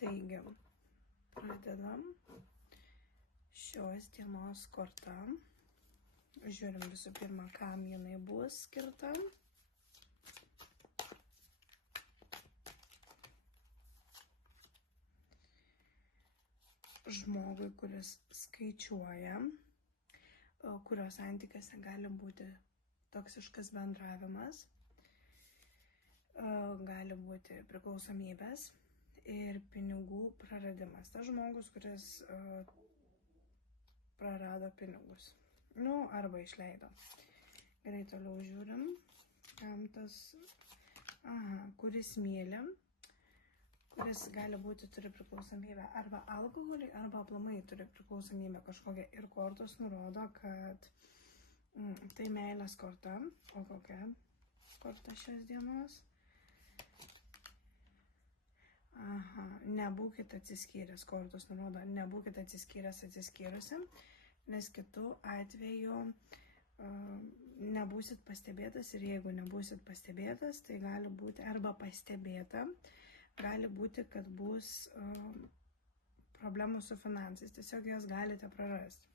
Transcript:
Taigi, pradedam šios dienos kortą. Žiūrim visų pirma, kam jinai bus skirta. Žmogui, kuris skaičiuoja, kurio santykiuose gali būti toksiškas bendravimas, gali būti priklausomybės ir pinigų praradimas. Tas žmogus, kuris prarado pinigus. Arba išleido. Gerai, toliau žiūrim, kam tas, kuris myli, kuris gali būti, turi priklausomybę arba alkoholiui, arba aplamai turi priklausomybę kažkokią. Ir kortos nurodo, kad tai meilės korta. O kokia korta šios dienos? Nebūkite atsiskyręs. Kortos nurodo, nebūkite atsiskyręs atsiskyrusiam, nes kitu atveju nebūsit pastebėtas, ir jeigu nebūsit pastebėtas, tai gali būti arba pastebėta, gali būti, kad bus problemų su finansais, tiesiog jas galite prarasti.